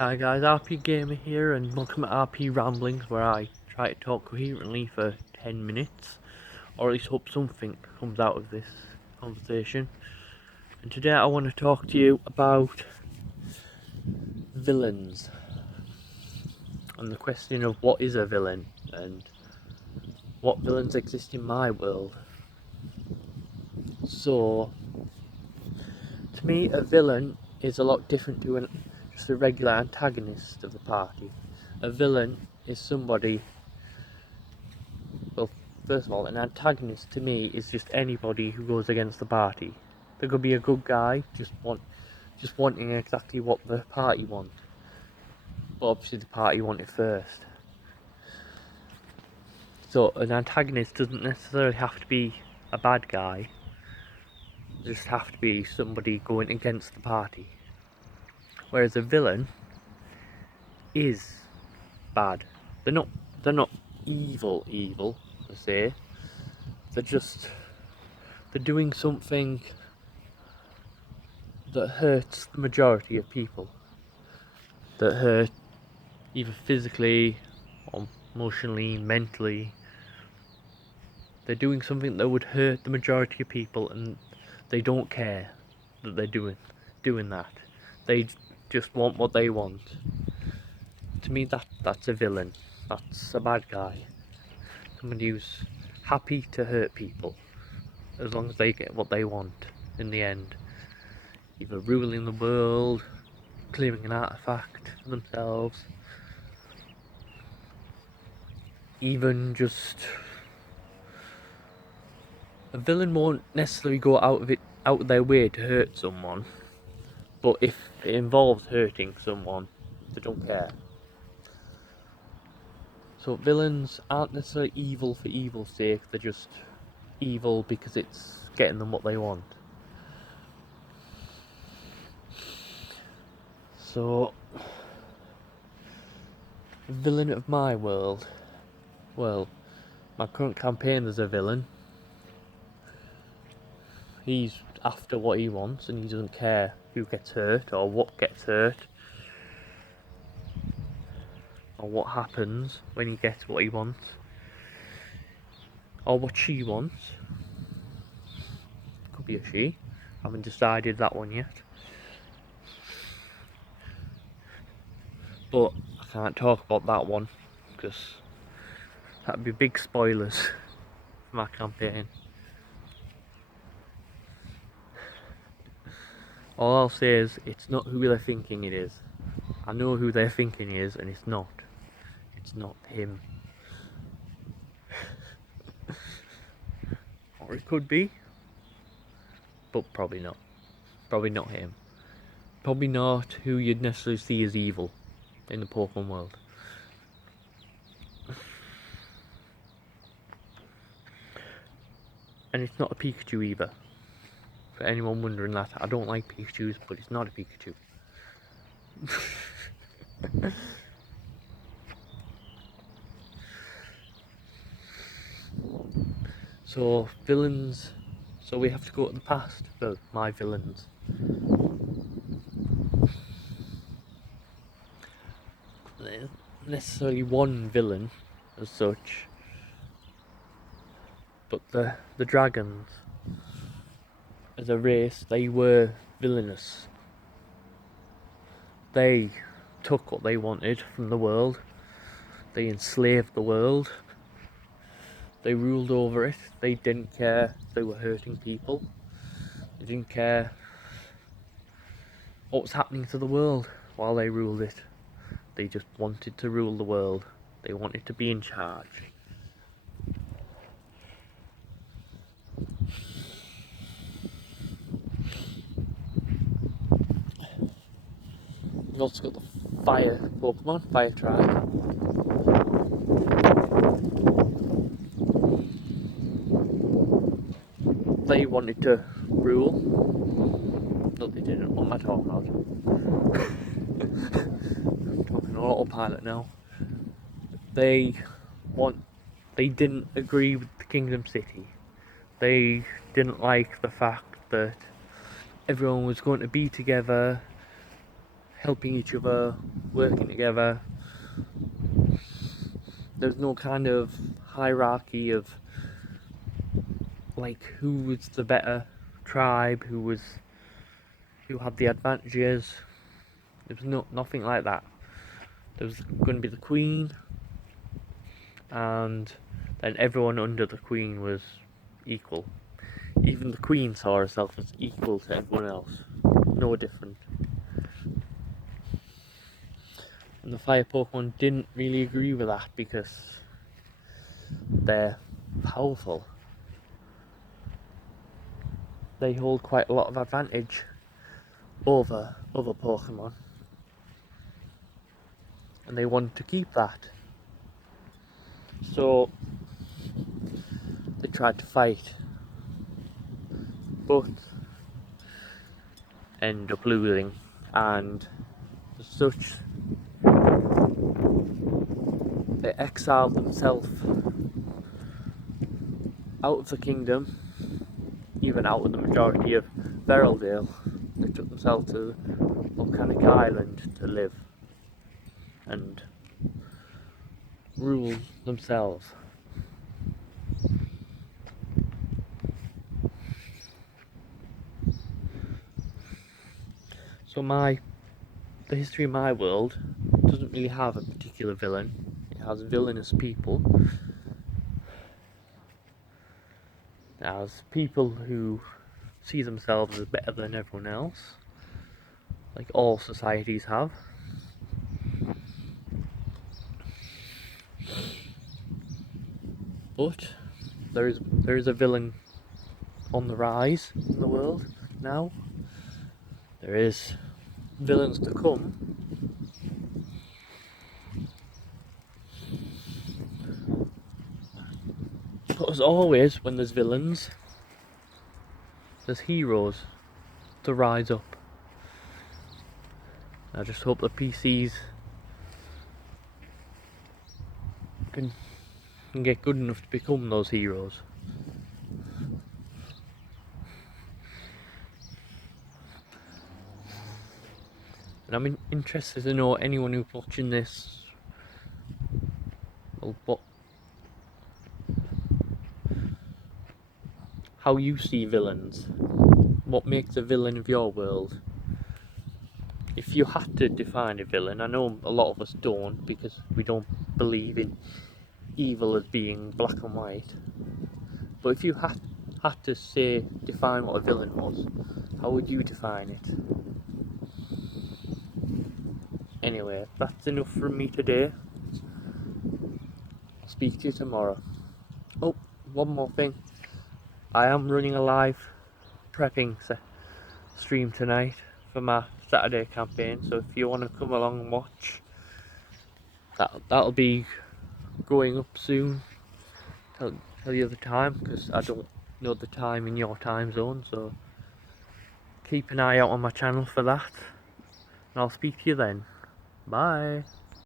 Hi guys, RP Gamer here and welcome to RP Ramblings, where I try to talk coherently for 10 minutes, or at least hope something comes out of this conversation. And today I want to talk to you about villains and the question of what is a villain and what villains exist in my world. So, to me, a villain is a lot different to just a regular antagonist of the party. A villain is somebody. Well, first of all, an antagonist to me is just anybody who goes against the party. There could be a good guy just wanting exactly what the party want, but obviously the party want it first. So an antagonist doesn't necessarily have to be a bad guy. They just have to be somebody going against the party. Whereas a villain is bad. They're not evil per se. They're doing something that hurts the majority of people, that hurt either physically or emotionally, mentally. They're doing something that would hurt the majority of people, and they don't care that they're doing that. They just want what they want. To me, that's a villain. That's a bad guy. Somebody who's happy to hurt people as long as they get what they want in the end. Either ruling the world, claiming an artifact for themselves, even just a villain won't necessarily go out of their way to hurt someone, but if it involves hurting someone, they don't care. So villains aren't necessarily evil for evil's sake, they're just evil because it's getting them what they want. So, the villain of my world, well, my current campaign, there's a villain. He's after what he wants and he doesn't care who gets hurt or what gets hurt or what happens when he gets what he wants or what she wants. Could be a she, haven't decided that one yet, but I can't talk about that one because that'd be big spoilers for my campaign. All I'll say is it's not who they're thinking it is. I know who they're thinking is, and it's not him. Or it could be, but probably not. Probably not him. Probably not who you'd necessarily see as evil in the Pokemon world. And it's not a Pikachu either. For anyone wondering that, I don't like Pikachus, but it's not a Pikachu. So, villains. So we have to go to the past for my villains. There's necessarily one villain as such, but the dragons as a race, they were villainous. They took what they wanted from the world. They enslaved the world. They ruled over it. They didn't care if they were hurting people. They didn't care what was happening to the world while they ruled it. They just wanted to rule the world. They wanted to be in charge. We've also got the fire Pokemon, Fire Tribe. They wanted to rule. No, they didn't. What am I talking about? I'm talking on autopilot now. They didn't agree with the Kingdom City. They didn't like the fact that everyone was going to be together. helping each other, working together. There's no kind of hierarchy of like who was the better tribe, who had the advantages. There was nothing like that. There was going to be the queen, and then everyone under the queen was equal. Even the queen saw herself as equal to everyone else, no different. And the fire Pokemon didn't really agree with that because they're powerful. They hold quite a lot of advantage over other Pokemon, and they want to keep that. So they tried to fight, but end up losing, and as such they exiled themselves out of the kingdom, even out of the majority of Veraldale. They took themselves to Volcanic Island to live and rule themselves. So the history of my world doesn't really have a particular villain. It has villainous people. It has people who see themselves as better than everyone else, like all societies have. But there is a villain on the rise in the world now. There is villains to come. But as always, when there's villains, there's heroes to rise up. I just hope the PCs can get good enough to become those heroes. And I'm interested to know anyone who's watching this, well, how you see villains. What makes a villain of your world? If you had to define a villain, I know a lot of us don't because we don't believe in evil as being black and white. But if you had to define what a villain was, how would you define it? Anyway, that's enough from me today. I'll speak to you tomorrow. Oh, one more thing. I am running a live prepping stream tonight for my Saturday campaign, so if you want to come along and watch, that'll be going up soon. Tell you the time, because I don't know the time in your time zone, so keep an eye out on my channel for that, and I'll speak to you then. Bye.